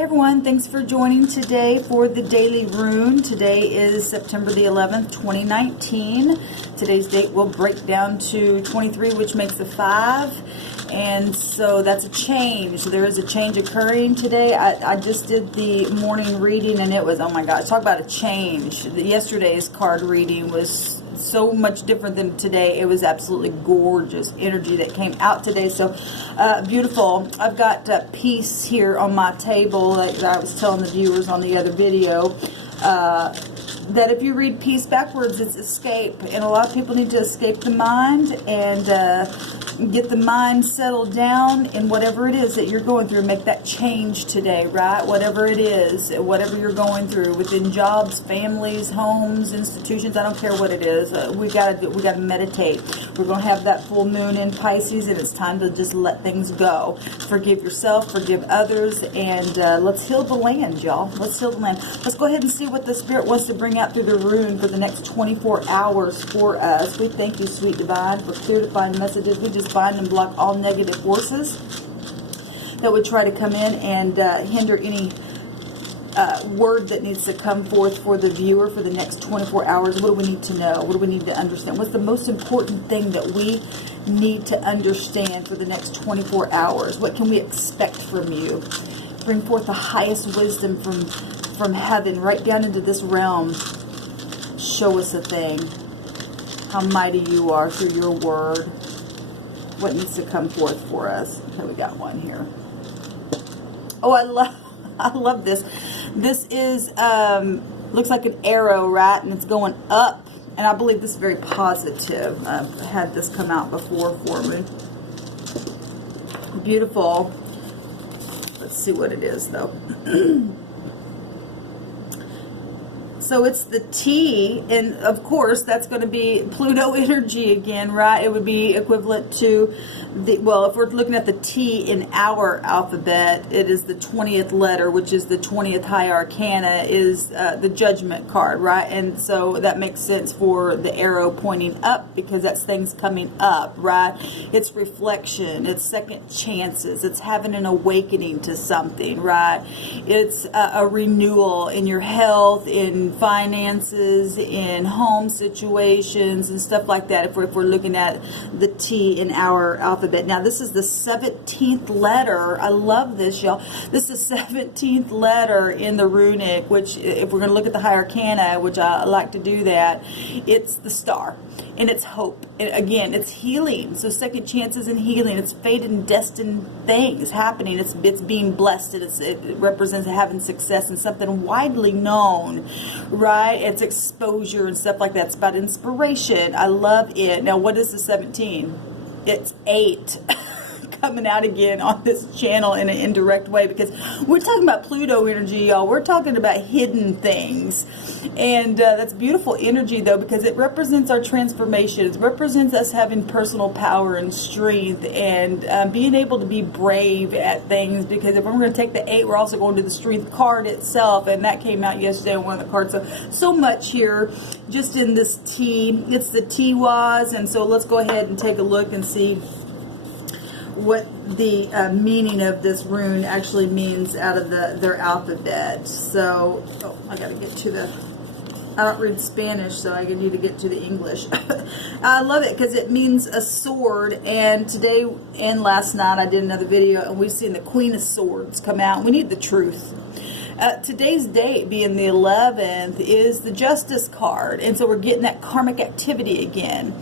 Hey everyone, thanks for joining today for the Daily Rune. Today is September the 11th, 2019. Today's date will break down to 23, which makes a 5. And so that's a change. There is a change occurring today. I just did the morning reading and it was, oh my gosh, talk about a change. Yesterday's card reading was so much different than today. It was absolutely gorgeous energy that came out today. So beautiful. I've got peace here on my table, like I was telling the viewers on the other video, that if you read peace backwards, it's escape. And a lot of people need to escape the mind and get the mind settled down in whatever it is that you're going through. Make that change today, right? Whatever it is, whatever you're going through within jobs, families, homes, institutions, I don't care what it is. We gotta meditate. We're going to have that full moon in Pisces, and it's time to just let things go. Forgive yourself, forgive others, and let's heal the land, y'all. Let's heal the land. Let's go ahead and see what the Spirit wants to bring out through the rune for the next 24 hours for us. We thank you, Sweet Divine, for clear defined messages. We just bind and block all negative forces that would try to come in and hinder any word that needs to come forth for the viewer for the next 24 hours. What do we need to know? What do we need to understand? What's the most important thing that we need to understand for the next 24 hours? What can we expect from you? Bring forth the highest wisdom from heaven right down into this realm. Show us a thing. How mighty you are through your word. What needs to come forth for us? Okay, we got one here. Oh, I love this. This is looks like an arrow, right? And it's going up. And I believe this is very positive. I've had this come out before for me. Beautiful. Let's see what it is, though. So it's the T, and of course that's going to be Pluto energy again, right? It would be equivalent to the, well, if we're looking at the T in our alphabet, it is the 20th letter, which is the 20th high arcana, is the Judgment card, right? And so that makes sense for the arrow pointing up, because that's things coming up, right? It's reflection, it's second chances, it's having an awakening to something, right? It's a renewal in your health, in finances, in home situations and stuff like that, if we're looking at the T in our alphabet. Now this is the 17th letter. I love this, y'all. This is the 17th letter in the runic, which if we're going to look at the high arcana, which I like to do that, it's the star. And it's hope. And again, it's healing. So second chances and healing. It's fated and destined things happening. It's being blessed. It represents having success and something widely known, right? It's exposure and stuff like that. It's about inspiration. I love it. Now, what is the 17? It's 8. Coming out again on this channel in an indirect way, because we're talking about Pluto energy, y'all. We're talking about hidden things, and that's beautiful energy, though, because it represents our transformation. It represents us having personal power and strength, and being able to be brave at things, because if we're going to take the 8, we're also going to the strength card itself, and that came out yesterday on one of the cards. So much here just in this T. It's the T-Waz, and so let's go ahead and take a look and see what the meaning of this rune actually means out of their alphabet. So, oh, I gotta get to the, I don't read Spanish, so I need to get to the English. I love it because it means a sword, and today and last night I did another video and we've seen the Queen of Swords come out. We need the truth. Today's date, being the 11th, is the Justice card, and so we're getting that karmic activity again.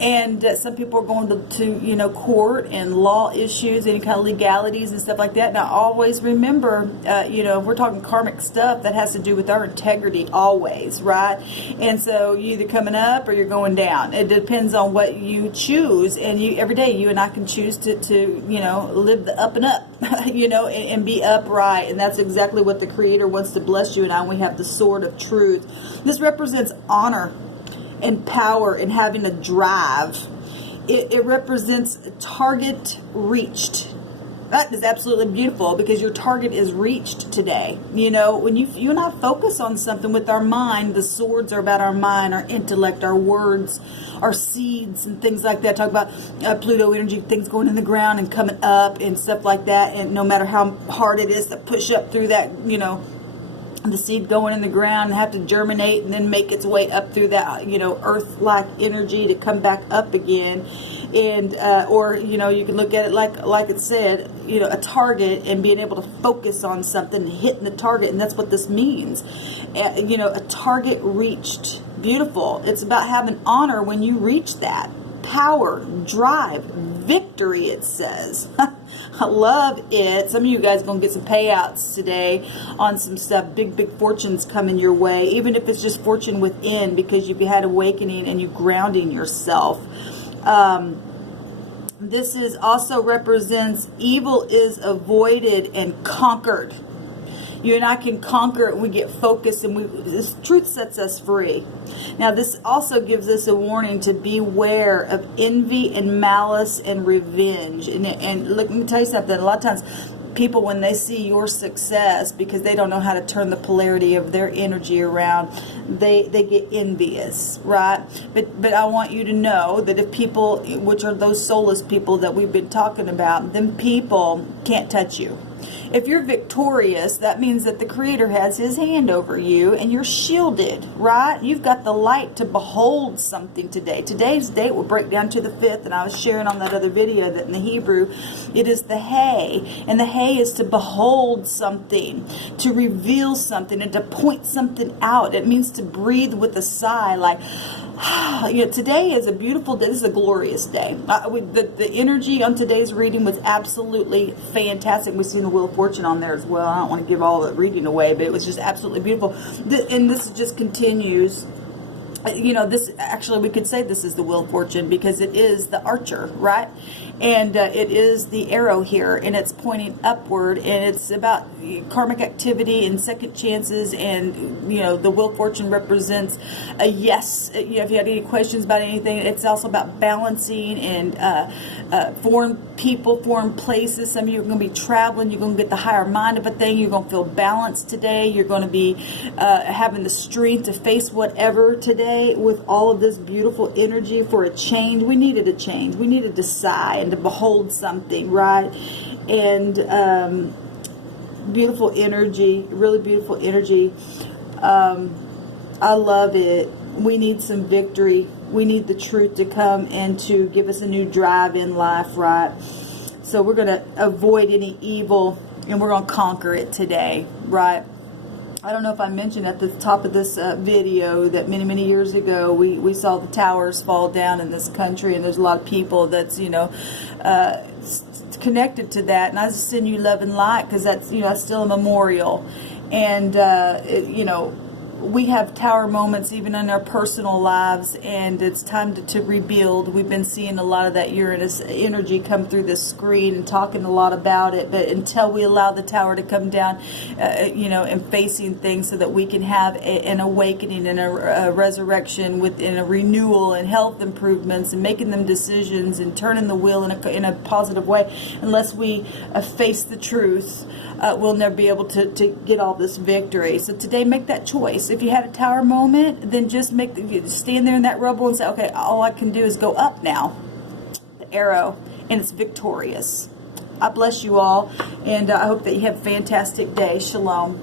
And some people are going to court and law issues, any kind of legalities and stuff like that. Now, always remember, if we're talking karmic stuff, that has to do with our integrity always, right? And so you're either coming up or you're going down. It depends on what you choose. And every day, you and I can choose to live the up and up, and be upright. And that's exactly what the Creator wants to bless you and I. And we have the sword of truth. This represents honor and power and having a drive. It represents a target reached. That is absolutely beautiful, because your target is reached today. You know, when you and I focus on something with our mind, the swords are about our mind, our intellect, our words, our seeds, and things like that. Talk about Pluto energy, things going in the ground and coming up and stuff like that. And no matter how hard it is to push up through that, you know, the seed going in the ground and have to germinate and then make its way up through that, you know, earth-like energy to come back up again. And or, you know, you can look at it like it said, you know, a target, and being able to focus on something and hitting the target. And that's what this means. You know, a target reached. Beautiful. It's about having honor when you reach that. Power, drive, victory, it says. I love it. Some of you guys are going to get some payouts today on some stuff. Big fortunes coming your way, even if it's just fortune within, because you've had awakening and you grounding yourself. This is also represents evil is avoided and conquered. You and I can conquer it. We get focused, and this truth sets us free. Now, this also gives us a warning to beware of envy and malice and revenge. And look, let me tell you something. A lot of times, people, when they see your success, because they don't know how to turn the polarity of their energy around, they get envious, right? But I want you to know that if people, which are those soulless people that we've been talking about, them people can't touch you. If you're victorious, that means that the Creator has His hand over you and you're shielded, right? You've got the light to behold something today. Today's date will break down to the 5th, and I was sharing on that other video that in the Hebrew, it is the hay. And the hay is to behold something, to reveal something, and to point something out. It means to breathe with a sigh, like, you know, today is a beautiful day. This is a glorious day. The energy on today's reading was absolutely fantastic. We've seen the Wheel of Fortune on there as well. I don't want to give all the reading away, but it was just absolutely beautiful. And this just continues. You know, this actually, we could say this is the Wheel of Fortune, because it is the archer, right? And it is the arrow here, and it's pointing upward, and it's about karmic activity and second chances. And, you know, the Wheel of Fortune represents a yes. You know, if you had any questions about anything, it's also about balancing and foreign people, foreign places. Some of you are going to be traveling. You're going to get the higher mind of a thing. You're going to feel balanced today. You're going to be having the strength to face whatever today with all of this beautiful energy for a change. We needed a change. We needed to sigh and to behold something, right? And beautiful energy, really beautiful energy. I love it. We need some victory. We need the truth to come and to give us a new drive in life, right? So we're going to avoid any evil, and we're going to conquer it today, right? I don't know if I mentioned at the top of this video that many years ago we saw the towers fall down in this country, and there's a lot of people that's, you know, connected to that. And I just send you love and light, because that's, you know, that's still a memorial. And you know, we have tower moments even in our personal lives, and it's time to rebuild. We've been seeing a lot of that Uranus energy come through the screen and talking a lot about it, but until we allow the tower to come down, you know, and facing things, so that we can have an awakening and a resurrection within a renewal and health improvements, and making them decisions and turning the wheel in a positive way. Unless we face the truth, we'll never be able to get all this victory. So today, make that choice. If you had a tower moment, then just stand there in that rubble and say, okay, all I can do is go up now. The arrow, and it's victorious. I bless you all, and I hope that you have a fantastic day. Shalom.